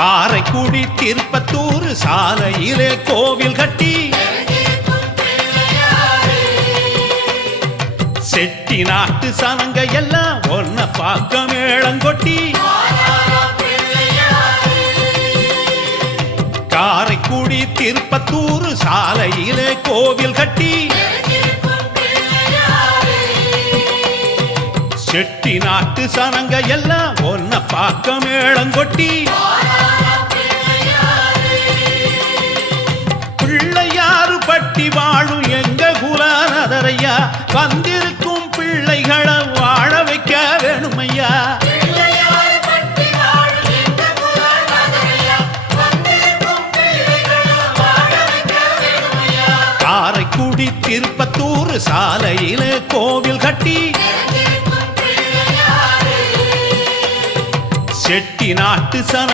காரைக்குடி திருப்பத்தூர் சாலையிலே கோவில் கட்டி செட்டி நாட்டு சனங்க எல்லாம் ஒன்ன பார்க்க மேளங்கொட்டி காரைக்குடி திருப்பத்தூர் சாலையிலே கோவில் கட்டி செட்டி நாட்டு சனங்க எல்லாம் ஒன்ன பார்க்க மேளங்கொட்டி பிள்ளையாறு பட்டி வாழும் எங்க குலநாதரையா வந்திருக்கும் பிள்ளைகளை வாழ வைக்க வேணுமையா காரைக்குடி திருப்பத்தூர் சாலையில கோவில் கட்டி செட்டி நாட்டு சன